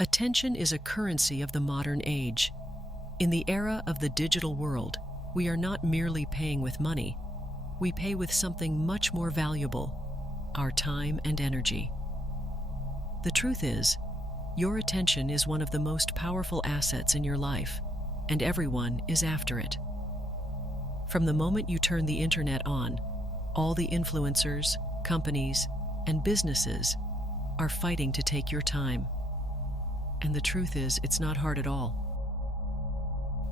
Attention is a currency of the modern age. In the era of the digital world, we are not merely paying with money, we pay with something much more valuable: our time and energy. The truth is, your attention is one of the most powerful assets in your life, and everyone is after it. From the moment you turn the internet on, all the influencers, companies, and businesses are fighting to take your time. And the truth is, it's not hard at all.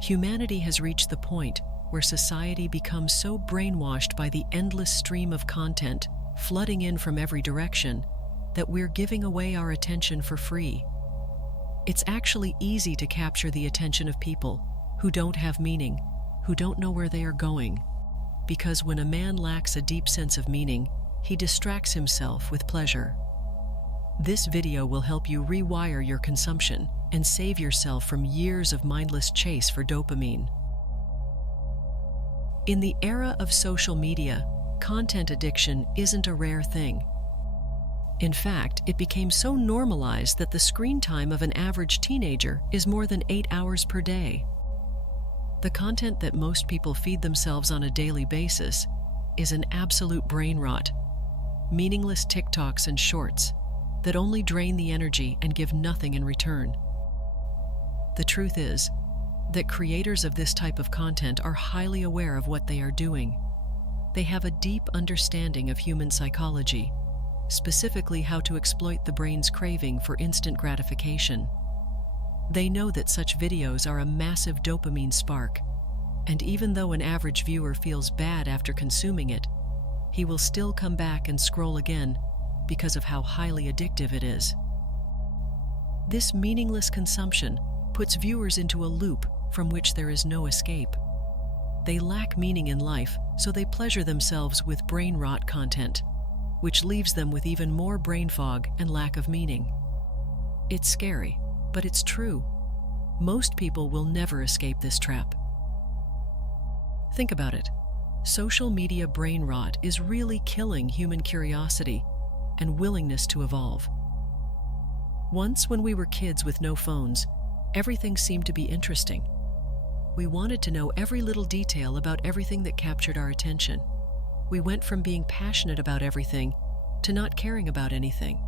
Humanity has reached the point where society becomes so brainwashed by the endless stream of content flooding in from every direction that we're giving away our attention for free. It's actually easy to capture the attention of people who don't have meaning, who don't know where they are going, because when a man lacks a deep sense of meaning, he distracts himself with pleasure. This video will help you rewire your consumption and save yourself from years of mindless chase for dopamine. In the era of social media, content addiction isn't a rare thing. In fact, it became so normalized that the screen time of an average teenager is more than 8 hours per day. The content that most people feed themselves on a daily basis is an absolute brain rot. Meaningless TikToks and shorts that only drain the energy and give nothing in return. The truth is that creators of this type of content are highly aware of what they are doing. They have a deep understanding of human psychology, specifically how to exploit the brain's craving for instant gratification. They know that such videos are a massive dopamine spark, and even though an average viewer feels bad after consuming it, he will still come back and scroll again because of how highly addictive it is. This meaningless consumption puts viewers into a loop from which there is no escape. They lack meaning in life, so they pleasure themselves with brain rot content, which leaves them with even more brain fog and lack of meaning. It's scary, but it's true. Most people will never escape this trap. Think about it. Social media brain rot is really killing human curiosity and willingness to evolve. Once, when we were kids with no phones, everything seemed to be interesting. We wanted to know every little detail about everything that captured our attention. We went from being passionate about everything to not caring about anything.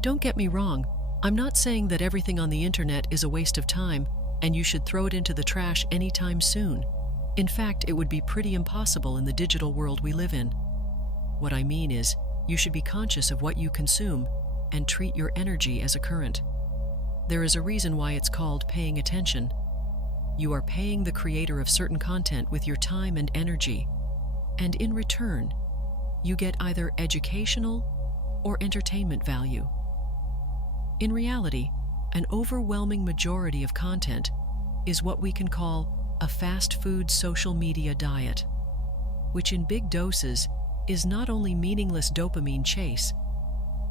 Don't get me wrong, I'm not saying that everything on the internet is a waste of time and you should throw it into the trash anytime soon. In fact, it would be pretty impossible in the digital world we live in. What I mean is, you should be conscious of what you consume and treat your energy as a current. There is a reason why it's called paying attention. You are paying the creator of certain content with your time and energy, and in return, you get either educational or entertainment value. In reality, an overwhelming majority of content is what we can call a fast food social media diet, which in big doses is not only meaningless dopamine chase,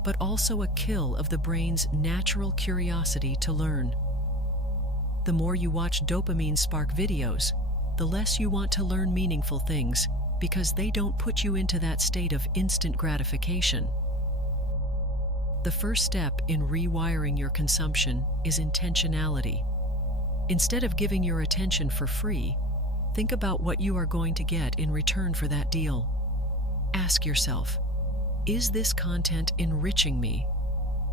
but also a kill of the brain's natural curiosity to learn. The more you watch dopamine spark videos, the less you want to learn meaningful things because they don't put you into that state of instant gratification. The first step in rewiring your consumption is intentionality. Instead of giving your attention for free, think about what you are going to get in return for that deal. Ask yourself, is this content enriching me,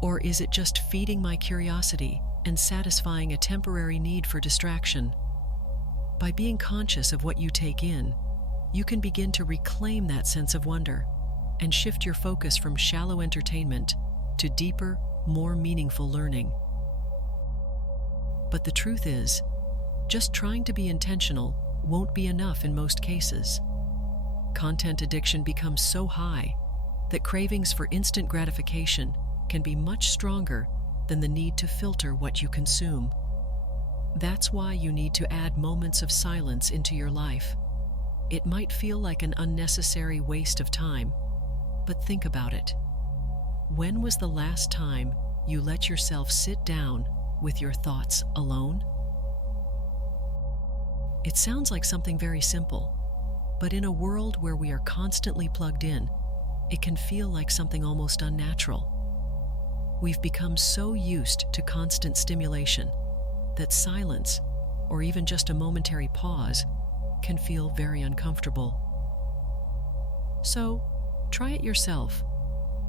or is it just feeding my curiosity and satisfying a temporary need for distraction? By being conscious of what you take in, you can begin to reclaim that sense of wonder and shift your focus from shallow entertainment to deeper, more meaningful learning. But the truth is, just trying to be intentional won't be enough in most cases. Content addiction becomes so high that cravings for instant gratification can be much stronger than the need to filter what you consume. That's why you need to add moments of silence into your life. It might feel like an unnecessary waste of time, but think about it. When was the last time you let yourself sit down with your thoughts alone? It sounds like something very simple, but in a world where we are constantly plugged in, it can feel like something almost unnatural. We've become so used to constant stimulation that silence, or even just a momentary pause, can feel very uncomfortable. So, try it yourself.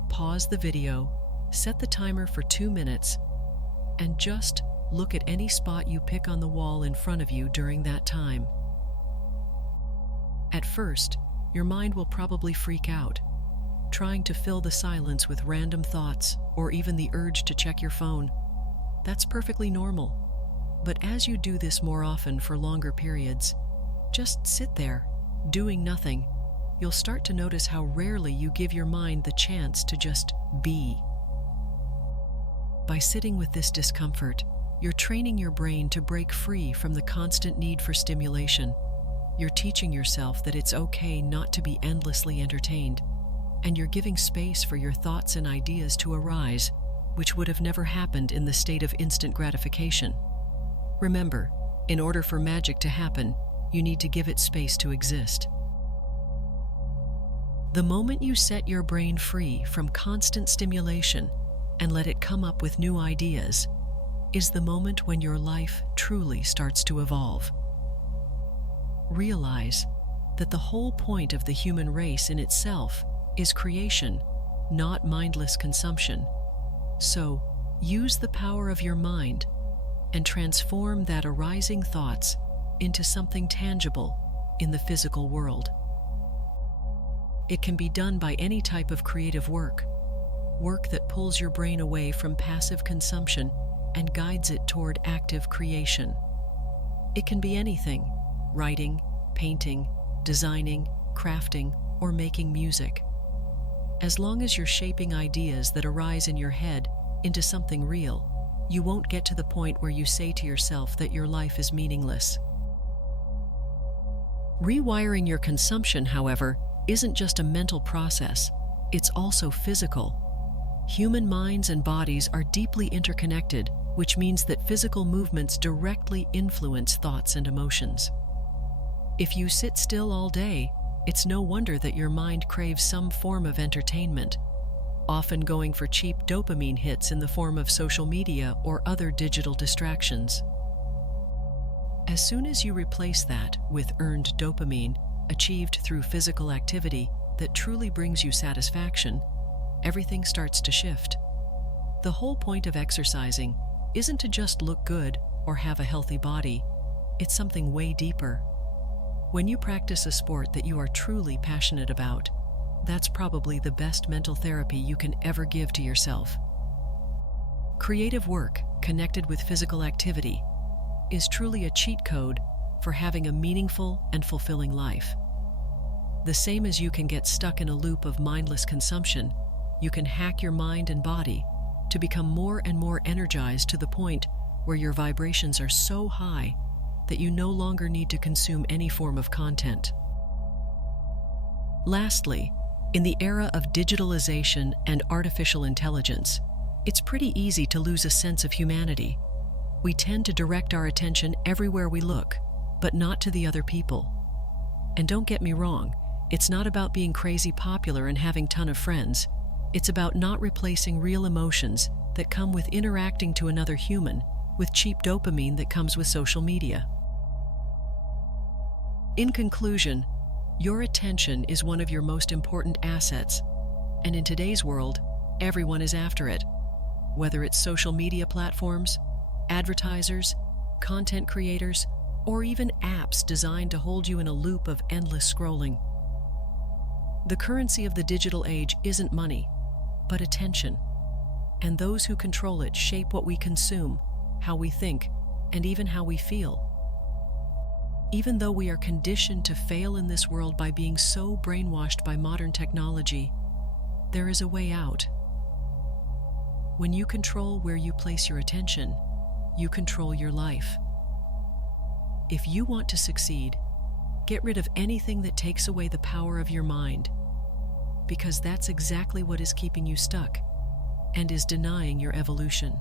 Pause the video, set the timer for 2 minutes, and just look at any spot you pick on the wall in front of you during that time. At first, your mind will probably freak out, trying to fill the silence with random thoughts or even the urge to check your phone. That's perfectly normal. But as you do this more often for longer periods, just sit there, doing nothing, you'll start to notice how rarely you give your mind the chance to just be. By sitting with this discomfort, you're training your brain to break free from the constant need for stimulation. You're teaching yourself that it's okay not to be endlessly entertained, and you're giving space for your thoughts and ideas to arise, which would have never happened in the state of instant gratification. Remember, in order for magic to happen, you need to give it space to exist. The moment you set your brain free from constant stimulation and let it come up with new ideas is the moment when your life truly starts to evolve. Realize that the whole point of the human race in itself is creation, not mindless consumption. So, use the power of your mind and transform that arising thoughts into something tangible in the physical world. It can be done by any type of creative work that pulls your brain away from passive consumption and guides it toward active creation. It can be anything: writing, painting, designing, crafting, or making music. As long as you're shaping ideas that arise in your head into something real, you won't get to the point where you say to yourself that your life is meaningless. Rewiring your consumption, however, isn't just a mental process, it's also physical. Human minds and bodies are deeply interconnected, which means that physical movements directly influence thoughts and emotions. If you sit still all day, it's no wonder that your mind craves some form of entertainment, often going for cheap dopamine hits in the form of social media or other digital distractions. As soon as you replace that with earned dopamine, achieved through physical activity that truly brings you satisfaction, everything starts to shift. The whole point of exercising isn't to just look good or have a healthy body, it's something way deeper. When you practice a sport that you are truly passionate about, that's probably the best mental therapy you can ever give to yourself. Creative work connected with physical activity is truly a cheat code for having a meaningful and fulfilling life. The same as you can get stuck in a loop of mindless consumption, you can hack your mind and body to become more and more energized to the point where your vibrations are so high that you no longer need to consume any form of content. Lastly, in the era of digitalization and artificial intelligence, it's pretty easy to lose a sense of humanity. We tend to direct our attention everywhere we look, but not to the other people. And don't get me wrong, it's not about being crazy popular and having a ton of friends. It's about not replacing real emotions that come with interacting to another human with cheap dopamine that comes with social media. In conclusion, your attention is one of your most important assets, and in today's world, everyone is after it. Whether it's social media platforms, advertisers, content creators, or even apps designed to hold you in a loop of endless scrolling. The currency of the digital age isn't money, but attention, and those who control it shape what we consume, how we think, and even how we feel. Even though we are conditioned to fail in this world by being so brainwashed by modern technology, there is a way out. When you control where you place your attention, you control your life. If you want to succeed, get rid of anything that takes away the power of your mind, because that's exactly what is keeping you stuck and is denying your evolution.